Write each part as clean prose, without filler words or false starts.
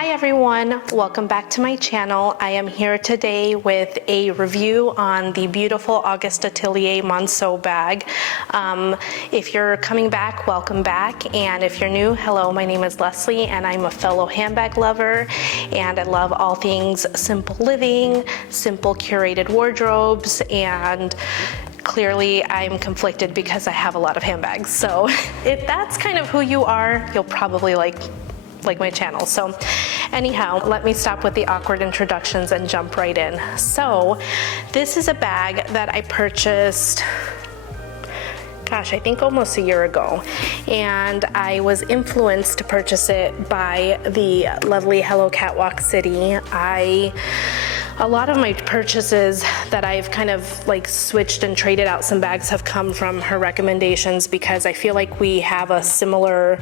Hi everyone, welcome back to my channel. I am here today with a review on the beautiful Auguste Atelier Monceau bag. If you're coming back, welcome back. And if you're new, hello, my name is Leslye and I'm a fellow handbag lover. And I love all things simple living, simple curated wardrobes, and clearly I'm conflicted because I have a lot of handbags. So if that's kind of who you are, you'll probably like my channel. So anyhow, let me stop with the awkward introductions and jump right in. So this is a bag that I purchased, gosh, I think almost a year ago. And I was influenced to purchase it by the lovely Hello Catwalk City. A lot of my purchases that I've kind of like switched and traded out some bags have come from her recommendations because I feel like we have a similar,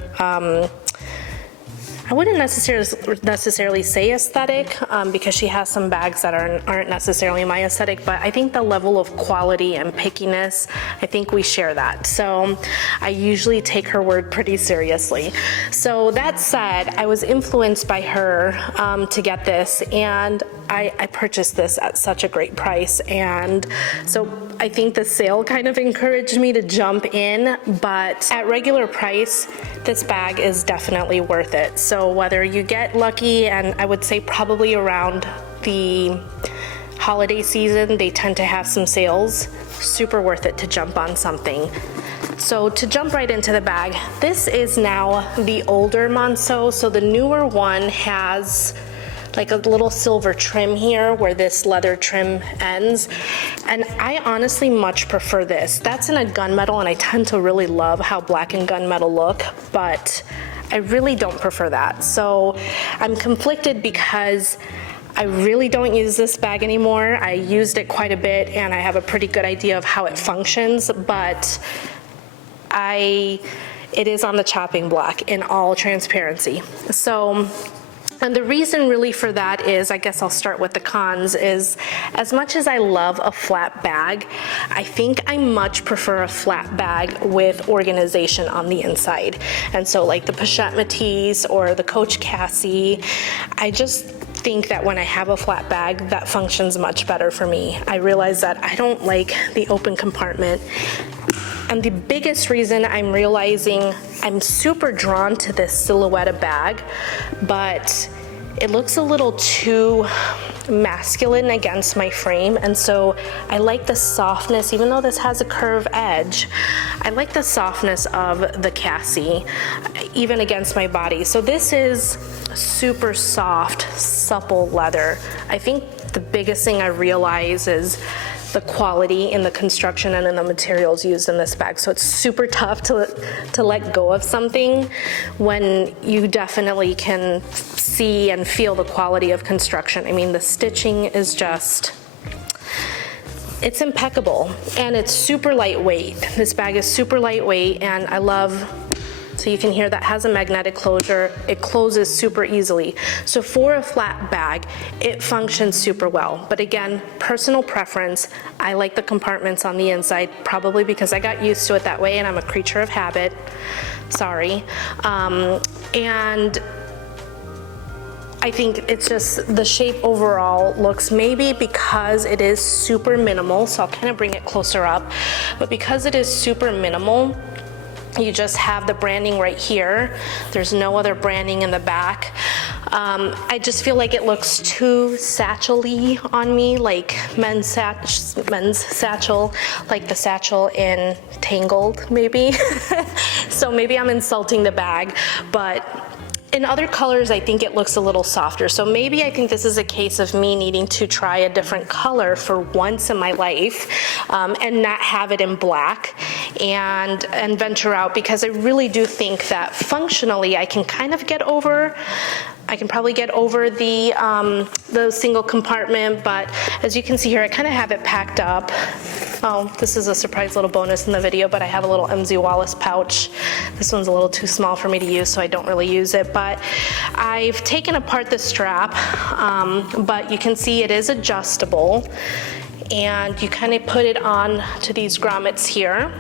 I wouldn't necessarily say aesthetic because she has some bags that aren't necessarily my aesthetic, but I think the level of quality and pickiness, I think we share that. So I usually take her word pretty seriously. So that said, I was influenced by her to get this, and I purchased this at such a great price. And so I think the sale kind of encouraged me to jump in, but at regular price, this bag is definitely worth it. So whether you get lucky, and I would say probably around the holiday season, they tend to have some sales, super worth it to jump on something. So to jump right into the bag, this is now the older Monceau. So the newer one has like a little silver trim here where this leather trim ends. And I honestly much prefer this. That's in a gunmetal, and I tend to really love how black and gunmetal look, but I really don't prefer that. So I'm conflicted because I really don't use this bag anymore. I used it quite a bit and I have a pretty good idea of how it functions, but it is on the chopping block in all transparency. And the reason really for that is, I guess I'll start with the cons, is as much as I love a flat bag, I think I much prefer a flat bag with organization on the inside. And so like the Pochette Métis or the Coach Cassie, I just think that when I have a flat bag, that functions much better for me. I realize that I don't like the open compartment. And the biggest reason I'm realizing I'm super drawn to this silhouette bag, but it looks a little too masculine against my frame. And so I like the softness, even though this has a curved edge, I like the softness of the Cassie, even against my body. So this is super soft, supple leather. I think the biggest thing I realize is the quality in the construction and in the materials used in this bag. So it's super tough to let go of something when you definitely can see and feel the quality of construction. I mean, the stitching is just, it's impeccable, and it's super lightweight. This bag is super lightweight, and I love, so you can hear that has a magnetic closure. It closes super easily. So for a flat bag, it functions super well. But again, personal preference. I like the compartments on the inside, probably because I got used to it that way and I'm a creature of habit. Sorry. And I think it's just the shape overall looks, maybe because it is super minimal, so I'll kind of bring it closer up, but because it is super minimal, you just have the branding right here. There's no other branding in the back. I just feel like it looks too satchel-y on me, like men's satchel, like the satchel in Tangled, maybe. So maybe I'm insulting the bag, but in other colors, I think it looks a little softer. So maybe I think this is a case of me needing to try a different color for once in my life and not have it in black and venture out, because I really do think that functionally I can kind of get over, I can probably get over the single compartment, but as you can see here, I kind of have it packed up. Oh, this is a surprise little bonus in the video, but I have a little MZ Wallace pouch. This one's a little too small for me to use, so I don't really use it, but I've taken apart the strap, but you can see it is adjustable, and you kind of put it on to these grommets here.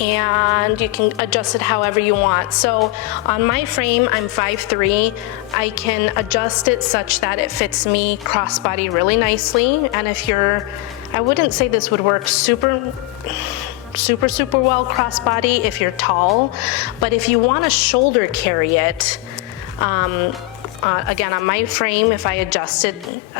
and you can adjust it however you want. So on my frame, I'm 5'3". I can adjust it such that it fits me crossbody really nicely. And if you're, I wouldn't say this would work super well crossbody if you're tall, but if you want to shoulder carry it, again, on my frame, if I adjust it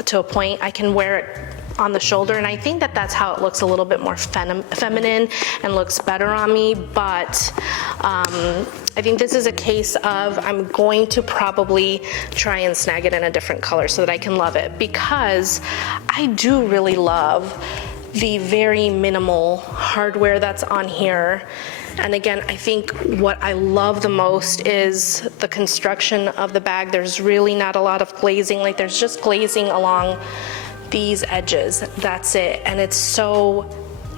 to a point, I can wear it on the shoulder, and I think that that's how it looks a little bit more feminine and looks better on me. But I think this is a case of I'm going to probably try and snag it in a different color so that I can love it, because I do really love the very minimal hardware that's on here. And again, I think what I love the most is the construction of the bag. There's really not a lot of glazing, like there's just glazing along these edges, that's it, and it's so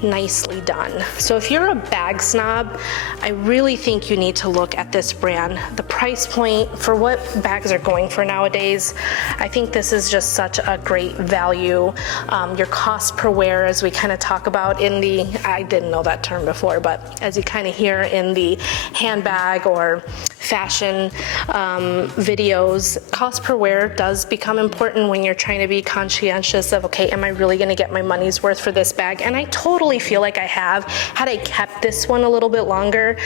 nicely done. So if you're a bag snob, I really think you need to look at this brand. The price point for what bags are going for nowadays, I think this is just such a great value. Your cost per wear, as we kind of talk about in the, I didn't know that term before, but as you kind of hear in the handbag or fashion videos, cost per wear does become important when you're trying to be conscientious of, okay, am I really going to get my money's worth for this bag? And I totally feel like I have. Had I kept this one a little bit longer,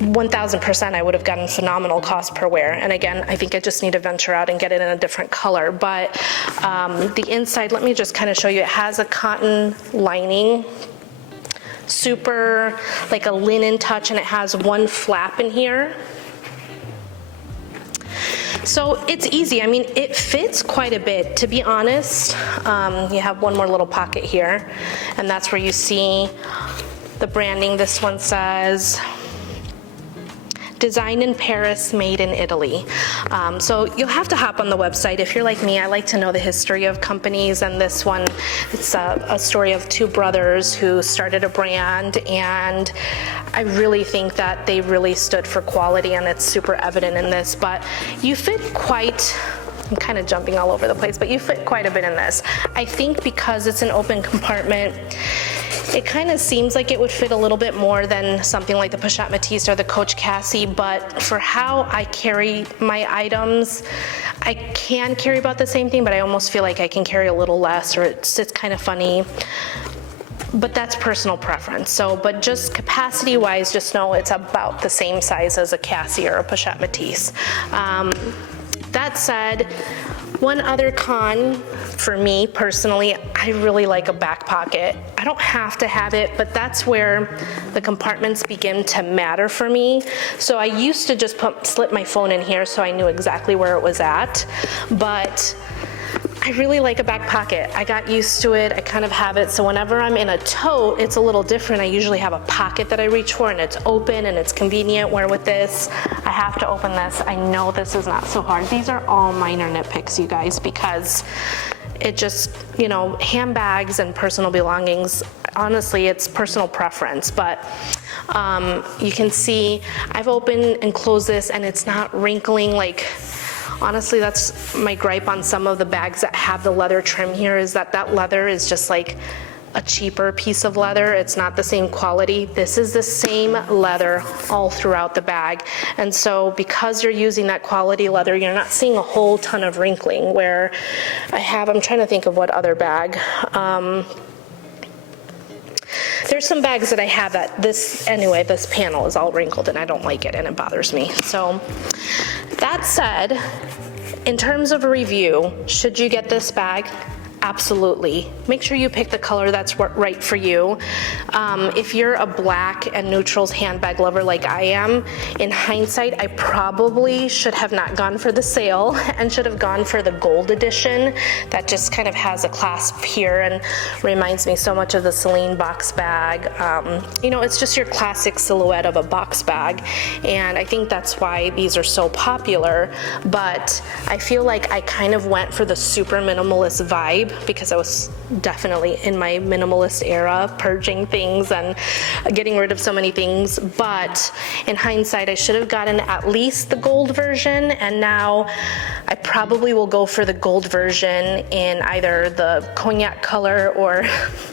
1000% I would have gotten phenomenal cost per wear. And again, I think I just need to venture out and get it in a different color. But the inside, let me just kind of show you. It has a cotton lining, super like a linen touch, and it has one flap in here. So it's easy. I mean, it fits quite a bit, to be honest. You have one more little pocket here, and that's where you see the branding. This one says, designed in Paris, made in Italy. So you'll have to hop on the website. If you're like me, I like to know the history of companies, and this one, it's a story of two brothers who started a brand, and I really think that they really stood for quality, and it's super evident in this. But you fit quite, I'm kind of jumping all over the place, but you fit quite a bit in this. I think because it's an open compartment, it kind of seems like it would fit a little bit more than something like the Pochette Métis or the Coach Cassie, but for how I carry my items, I can carry about the same thing, but I almost feel like I can carry a little less, or it sits kind of funny. But that's personal preference. So, but just capacity-wise, just know it's about the same size as a Cassie or a Pochette Métis. That said, one other con for me personally, I really like a back pocket. I don't have to have it, but that's where the compartments begin to matter for me. So I used to just slip my phone in here so I knew exactly where it was at, but I really like a back pocket. I got used to it. I kind of have it. So whenever I'm in a tote, it's a little different. I usually have a pocket that I reach for, and it's open and it's convenient, where with this, I have to open this. I know this is not so hard. These are all minor nitpicks, you guys, because it just, you know, handbags and personal belongings, honestly, it's personal preference. But you can see I've opened and closed this, and it's not wrinkling. Like, honestly, that's my gripe on some of the bags that have the leather trim here, is that that leather is just like a cheaper piece of leather. It's not the same quality. This is the same leather all throughout the bag. And so because you're using that quality leather, you're not seeing a whole ton of wrinkling, where I'm trying to think of what other bag. There's some bags that I have that this panel is all wrinkled, and I don't like it, and it bothers me. So that said, in terms of a review, should you get this bag? Absolutely. Make sure you pick the color that's right for you. If you're a black and neutrals handbag lover like I am, in hindsight, I probably should have not gone for the sale and should have gone for the gold edition that just kind of has a clasp here and reminds me so much of the Celine box bag. You know, it's just your classic silhouette of a box bag, and I think that's why these are so popular. But I feel like I kind of went for the super minimalist vibe because I was definitely in my minimalist era, purging things and getting rid of so many things. But in hindsight, I should have gotten at least the gold version, and now I probably will go for the gold version in either the cognac color or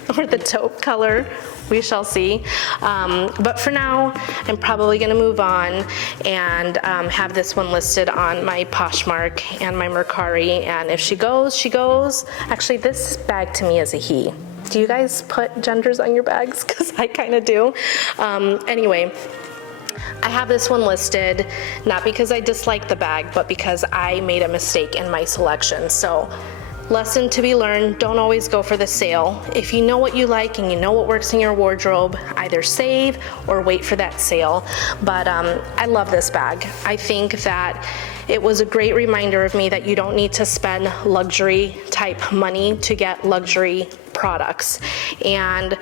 the taupe color. We shall see. But for now, I'm probably gonna move on and have this one listed on my Poshmark and my Mercari. And if she goes, she goes. Actually, this bag to me is a he. Do you guys put genders on your bags? Because I kind of do. Anyway, I have this one listed, not because I dislike the bag, but because I made a mistake in my selection. So, lesson to be learned, don't always go for the sale. If you know what you like and you know what works in your wardrobe, either save or wait for that sale. But I love this bag. I think that it was a great reminder of me that you don't need to spend luxury type money to get luxury products. And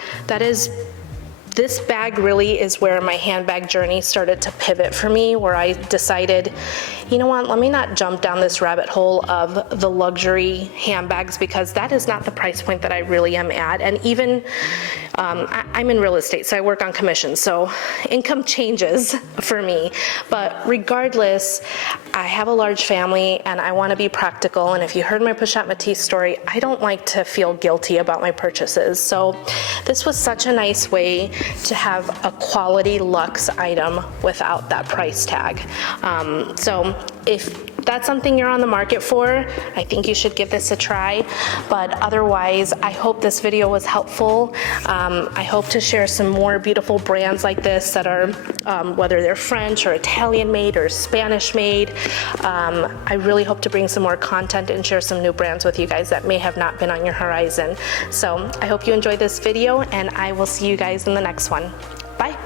this bag really is where my handbag journey started to pivot for me, where I decided, you know what, let me not jump down this rabbit hole of the luxury handbags, because that is not the price point that I really am at. And even, I'm in real estate, so I work on commission, so income changes for me. But regardless, I have a large family and I wanna be practical. And if you heard my Pochette Matisse story, I don't like to feel guilty about my purchases. So this was such a nice way to have a quality luxe item without that price tag. So if that's something you're on the market for, I think you should give this a try. But otherwise, I hope this video was helpful. I hope to share some more beautiful brands like this that are, whether they're French or Italian made or Spanish made. I really hope to bring some more content and share some new brands with you guys that may have not been on your horizon. So I hope you enjoyed this video, and I will see you guys in the next one. Bye.